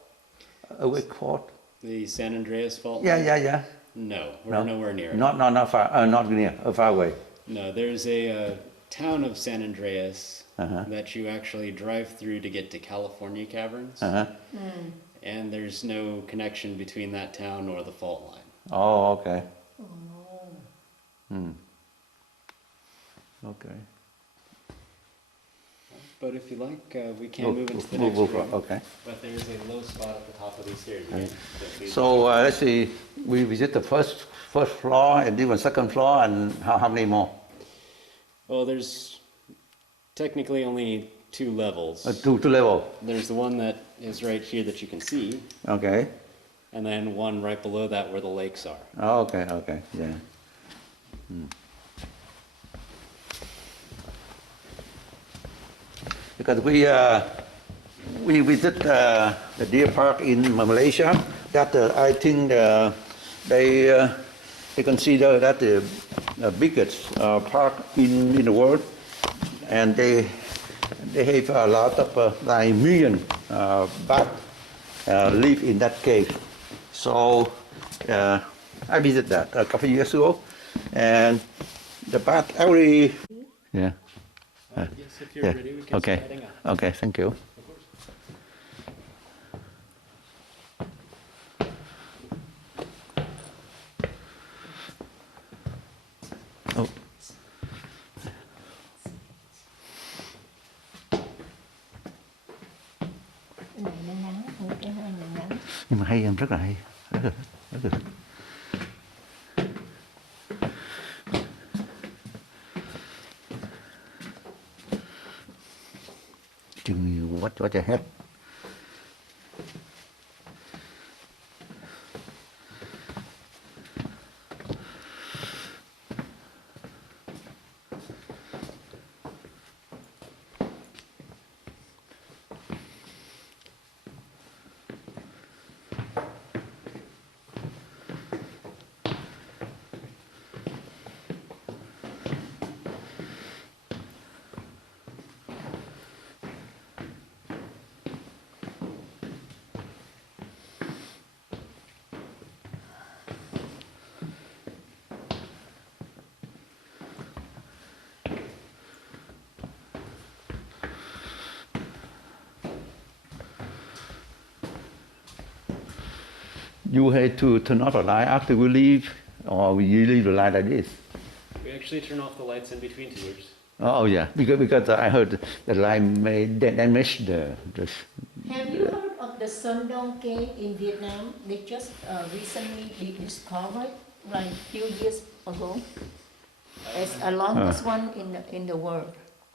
Awake Fault. The San Andreas Fault? Yeah. No, we're nowhere near it. Not far. Not near. Far away. No, there's a town of San Andreas that you actually drive through to get to California Caverns. And there's no connection between that town or the fault line. Oh, okay. Okay. But if you like, we can move into the next move, room. okay. But there's a low spot at the top of these stairs. Right? that leads So let's see. We visit the first floor and even second floor, and how many more? Well, there's technically only 2 levels. Two level. There's the one that is right here that you can see, Okay. and then one right below that where the lakes are. Oh, okay. Yeah. because we visit the deer park in Malaysia. That I think they consider that the biggest park in the world, and they have a lot of like million bat live in that cave. So I visited that a couple of years ago, and the bat every yeah. Yes, if you're Yeah. ready, we can Okay. start heading up. Okay. Thank you. Oh. Cái này nó ngắn hơn, cái hơi này ngắn. Nhưng mà hay, em rất là hay, rất là thích. Chừng watch ahead. You had to turn off the light after we leave, or you leave the light like this? We actually turn off the lights in between tours. Oh yeah, because I heard the light may damage the. Have you heard of the Sundong Cave in Vietnam? They just recently discovered, like few years ago. It's the longest one in the world.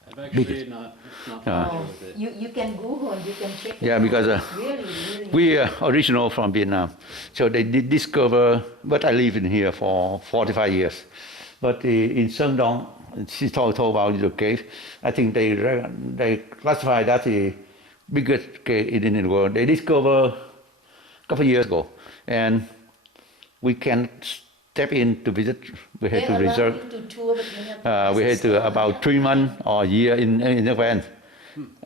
I've actually not familiar Oh, with it. you can Google and you can check it Yeah, out. because It's really we are original from Vietnam, so they did discover. But I live in here for 45 years. But in Sơn Đông, she told about the cave. I think they classify that the biggest cave in the world. They discovered a couple of years ago, and we can't step in to visit. We had They to allow reserve. you to tour, but you have to We had to about 3 months or a year in advance,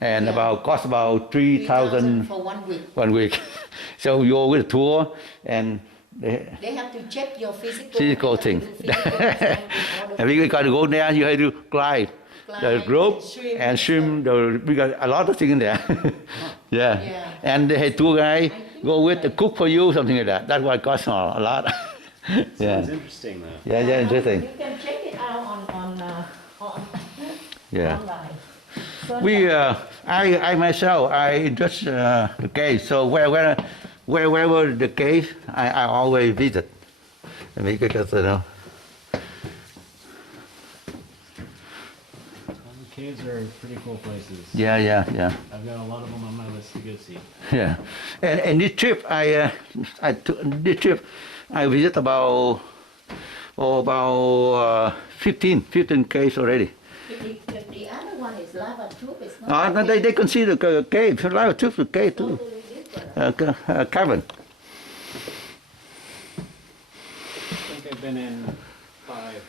and Yeah. cost about 3,000 for 1 week. 1 week. So you go with a tour, and They have to check your physical thing. physical exam in order And we got to go there. You have to climb the Climb rope and swim. We got a lot of things in there. Yeah. Yeah. And they had tour guy go with the cook for you, something like that. That's why it costs a lot. Yeah. Sounds interesting though. Yeah, interesting. You can check it out on Yeah. online. So I myself, I just the cave. So wherever the cave, I always visit. I mean, because Well, the caves are pretty cool places. yeah. I've got a lot of them on my list to go see. Yeah, and this trip I visit about 15 caves already. the other one is lava tube. It's not No, they consider cave, like a cave too, totally different. cavern. I think I've been in 5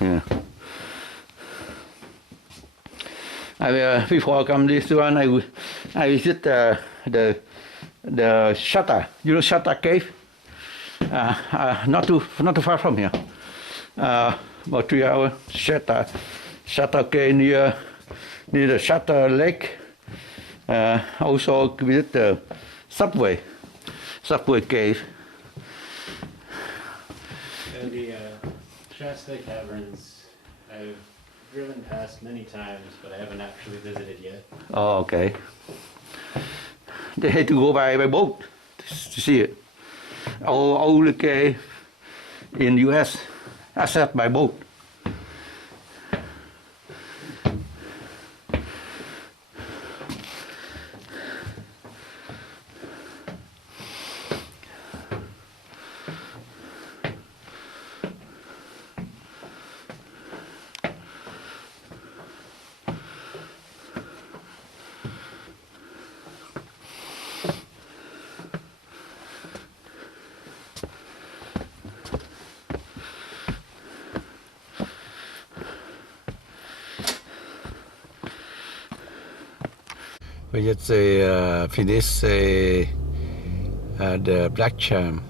now. Yeah. Before I come this one, I visit the Shatta. You know Shatta Cave? Not too far from here. About 3 hours. Shatta Cave near the Shatta Lake. Also visit the Subway Cave. So the Shasta Caverns, I've driven past many times, but I haven't actually visited yet. Oh, okay. They had to go by boat to see it. All the cave in U.S. accessed by boat. We just finish the Black Charm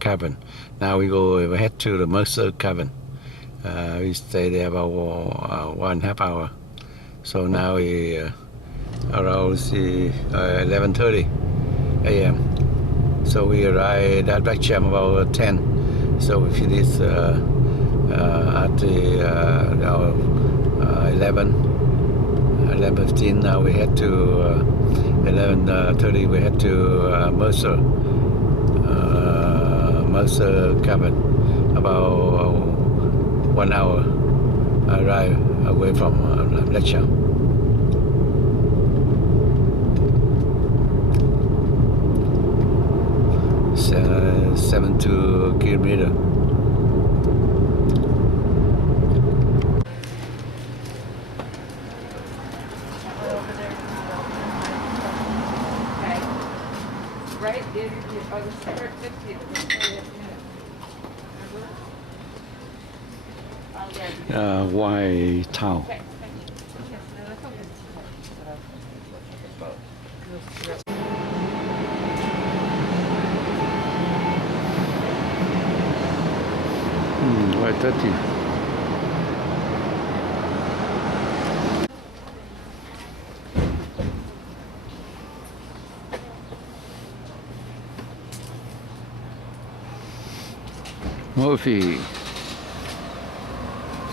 cavern. Now we head to the Mercer cavern. We stay there about 1.5 hours. So now we around 11:30 a.m. So we arrived at Black Charm about 10. So we finish at 11:15. Now we head to 11:30. We head to Mercer cavern. About 1 hour arrive away from Black Charm. It's 72 kilometers. Right, you're going to start 50. White Town. White 30. Murphy.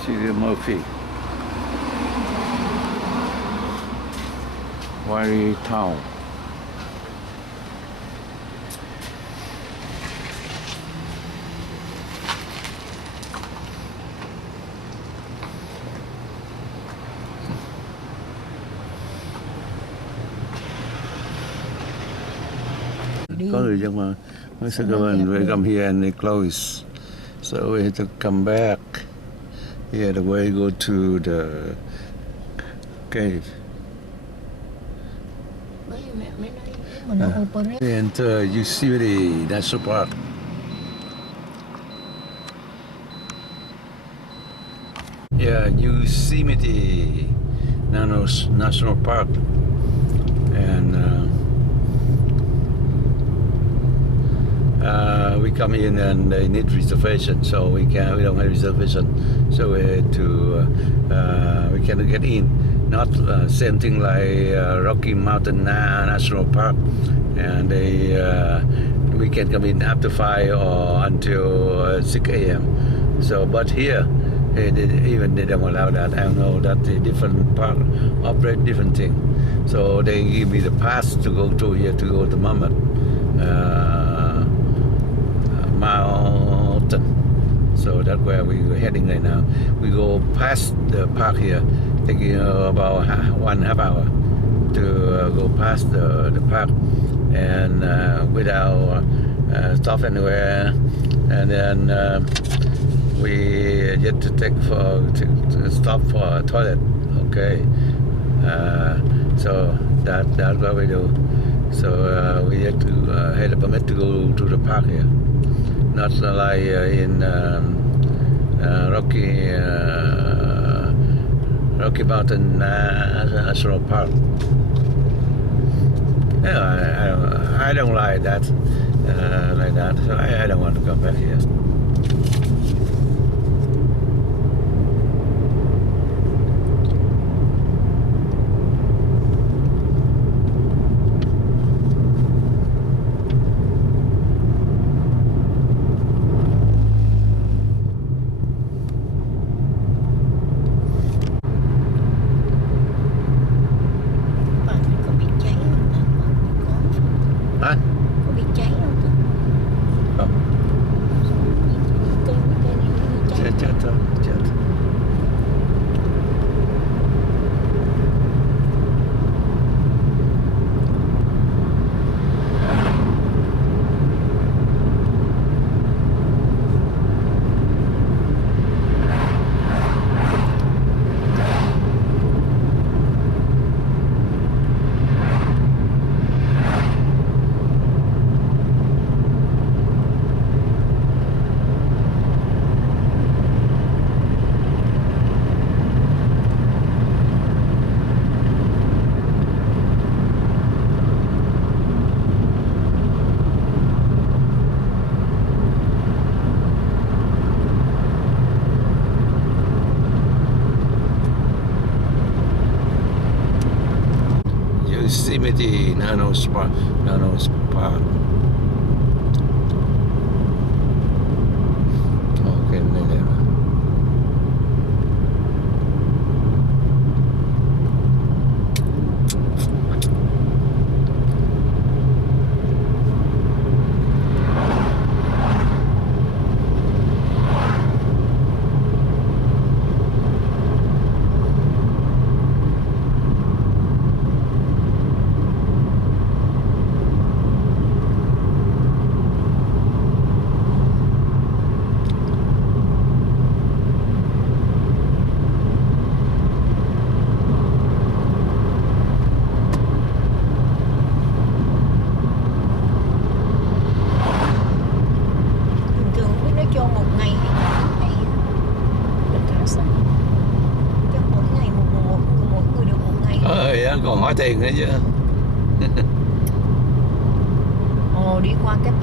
City Murphy. White Town. Có người dân mà mới sẽ come here and they close, so we have to come back. Yeah, the way go to the cave. We enter Yosemite National Park. Yeah, Yosemite National Park, and we come in and they need reservation, so we don't have reservation, so we had to we cannot get in. Not same thing like Rocky Mountain National Park, and we can come in after 5 or until 6 a.m. So, but here they don't allow that. I know that the different park operate different thing. So they give me the pass to go to here to go to Mammoth Mountain. So that's where we're heading right now. We go past the park here, taking about 1.5 hours to go past the park, and without stop anywhere. And then we get to to stop for a toilet. Okay, so that's what we do. So we have to have a permit to go to the park here. Not like in Rocky Mountain National Park. Yeah, I don't like that. So I don't want to come back here. Có bị cháy không? Không. Yosemite National Park. Ok, này đẹp. Thường thường biết nó cho một ngày hay ngày được cả sao? Cho mỗi ngày mỗi người được một ngày. Dạ, còn hỏi tiền nữa chứ. Ồ, đi qua cái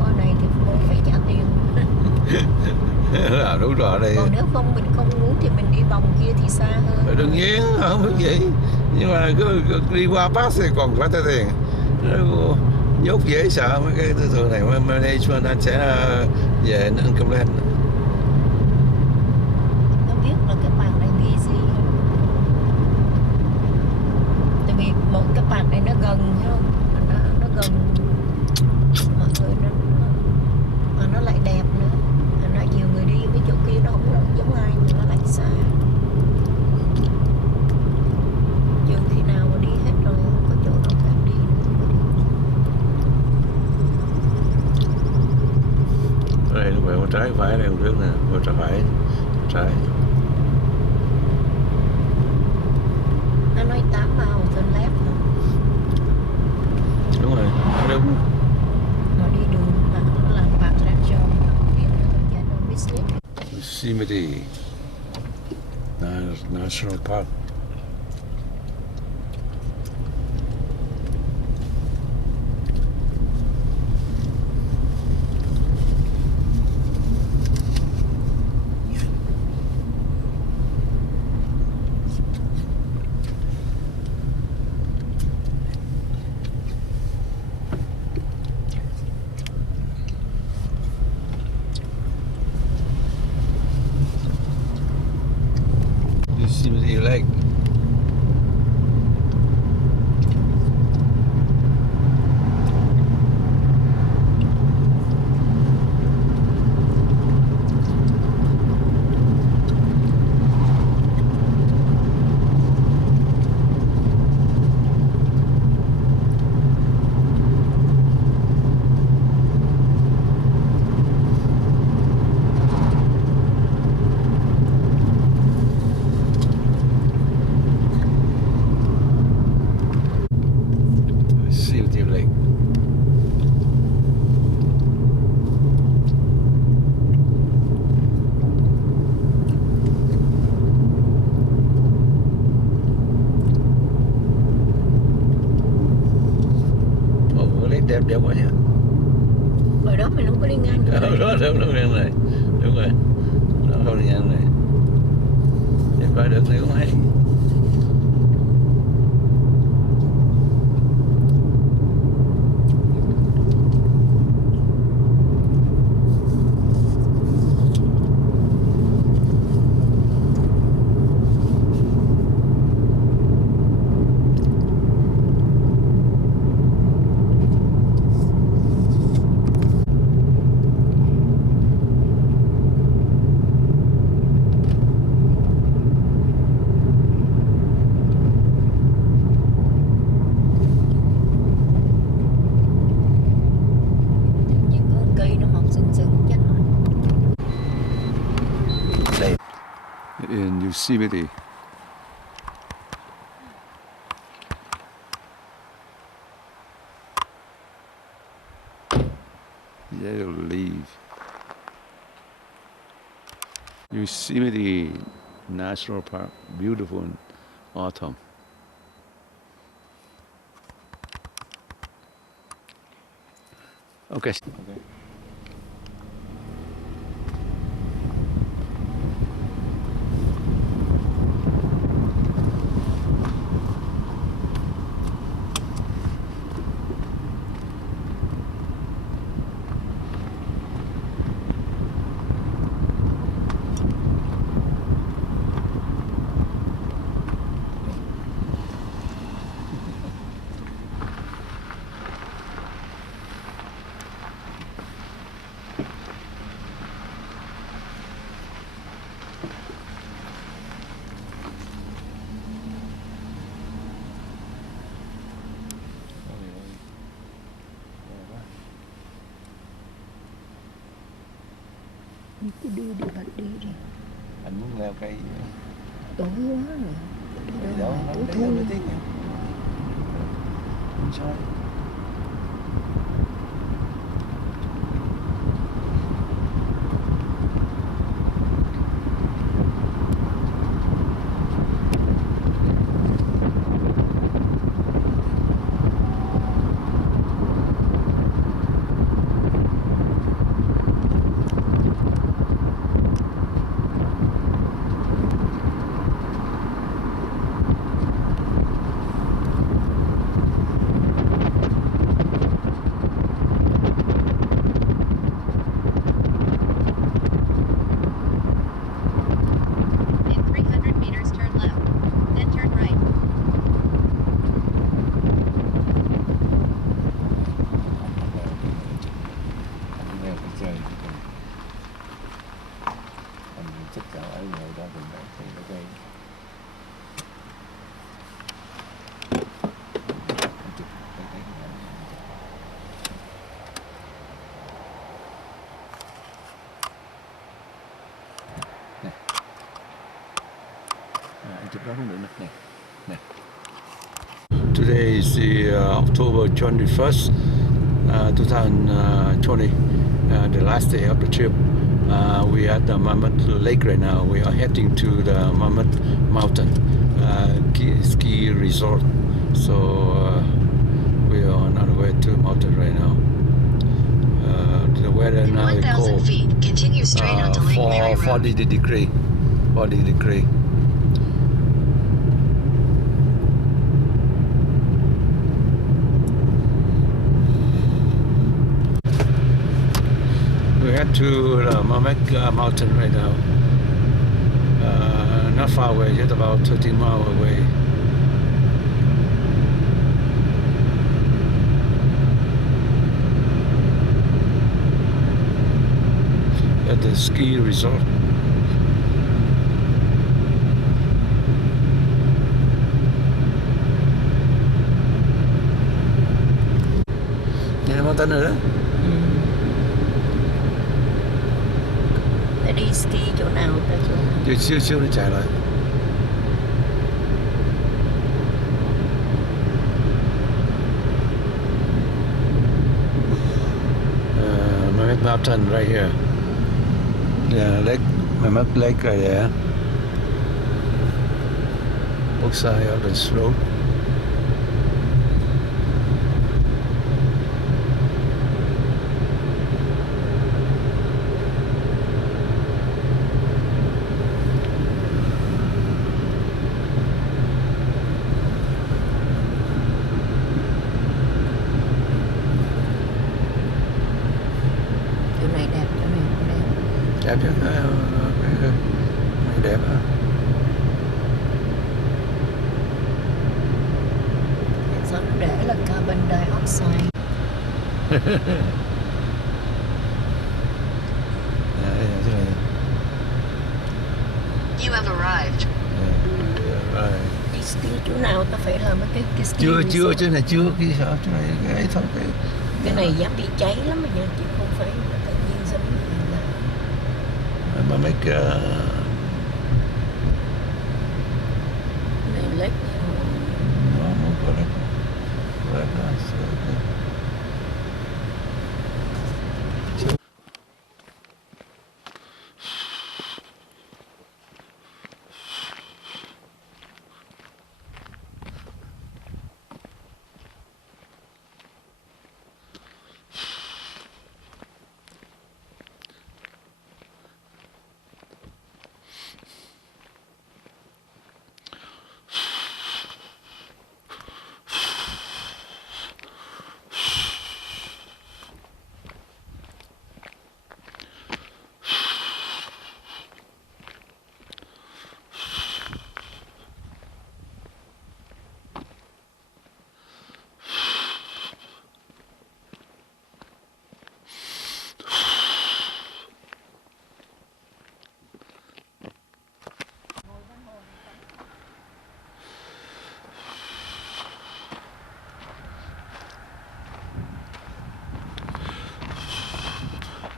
con này thì cũng phải trả tiền. Đúng rồi đây. Còn nếu không mình không muốn thì mình đi vòng kia thì xa hơn. Đương nhiên không có gì, nhưng mà cứ đi qua pass thì còn phải trả tiền. Nhốt dễ sợ mấy cái tư thường này, management anh sẽ về anh complain. Nó biết là cái bàn này ghi gì. Tại vì một cái bàn này nó gần thấy không? Nó gần mọi người mà nó lại đẹp nữa. Thành ra nhiều người đi cái chỗ kia nó không giống ai, mà nó lại xa. Trừ khi nào mà đi hết rồi không có chỗ nào khác đi nữa. Đây lúc này có trái phải đây trước nè, có trái phải, trái. Nó nói 8 màu turn left hả? Đúng rồi, đúng. Nó đi đường mà nó làm bạn ra cho biết nó chạy đâu biết xếp. Yosemite National Park. Yosemite Lake. Yosemite Lake. Ồ, cái lake đẹp đẹp quá nhỉ. Ở đó mình không có đi ngang chỗ Đúng này. đúng này. Đúng rồi. Đó không đi ngang này. Để coi được này cũng hay. Những cái cây nó mọc sừng sừng chắc rồi. In Yosemite. Yellow leaf. Yosemite National Park, beautiful in autumn. Okay. Đi cứ đi đi bạn đi đi. Anh muốn leo cây Tối quá rồi. gì đó, nó Tối thấy thui. nó tiếng nha. Không sao. In 300 meters, turn left. Then turn right. Anh leo cây chơi chứ còn anh chắc chắn ở ngoài đó mình đã thấy nó cây. Anh chụp cái này. Nè. Anh chụp đó cũng được nè. Nè. Today is the October 21st, 2020, the last day of the trip. We are at the Mammoth Lake right now. We are heading to the Mammoth Mountain ski resort. So we are on our way to the mountain right now. The weather In now is 1,000 cold. feet, continue straight onto Lake Mary Road. 40 degree. 40 degree. We head to the Mammoth Mountain right now. Not far away, just about 13 miles away. At the ski resort. Nghe mountain rồi đó. Để đi ski chỗ nào ta chỗ nào? Siêu nó chạy lại. Mammoth Mountain right here. Yeah, lake, Mammoth Lake right there. Both sides of this road. Chỗ này đẹp, chỗ này không đẹp. Đẹp chứ, đẹp hả? Sao nó để là carbon dioxide? Thế này. You have arrived. Rồi. Đi ski chỗ nào ta phải làm cái ski Chưa resort. chứ này chưa cái sao chỗ này cái thôi Cái này dám bị cháy lắm mà nha, chứ không phải là tự nhiên giống như là mà mấy cái này lết. nó không có đấy.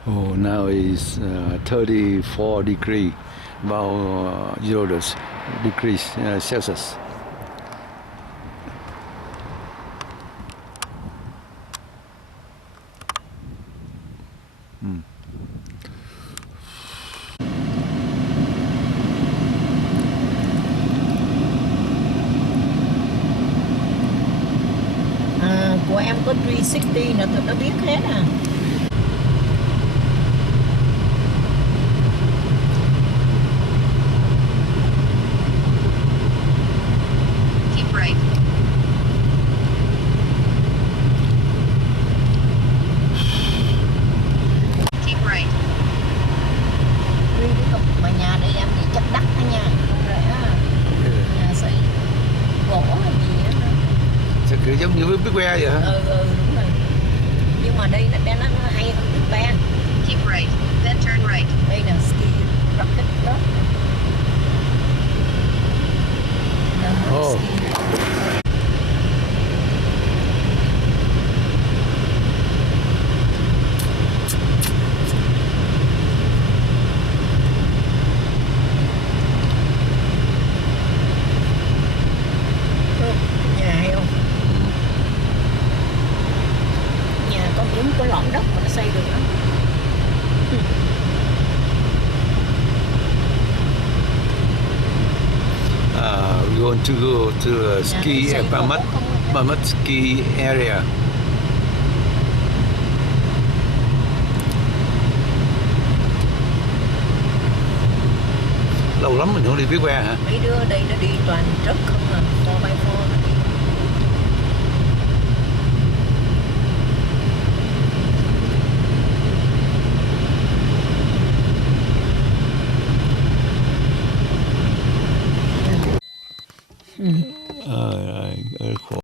Oh, now is 34 degree, about 0 degrees Celsius. Của em có 360 là tụi nó biết hết à. Keep right. Keep right. Riêng cái cục mà nhà đây em thì chắc đắt đó nha, không rẻ à. Nhà xây gỗ hay gì á. Sao kiểu giống như với Big Bear vậy hả? Đúng rồi. Nhưng mà đây nó hay hơn Big Bear. Keep right. Then turn right. Đây là ski rocket club. Oh. Nhà hay không? Nhà có miếng có lõm đất mà nó xây được đó. We want to go to a ski Pamat ski area. Lâu lắm mình không đi Big Bear hả? Mấy đứa đây nó đi toàn truck không à.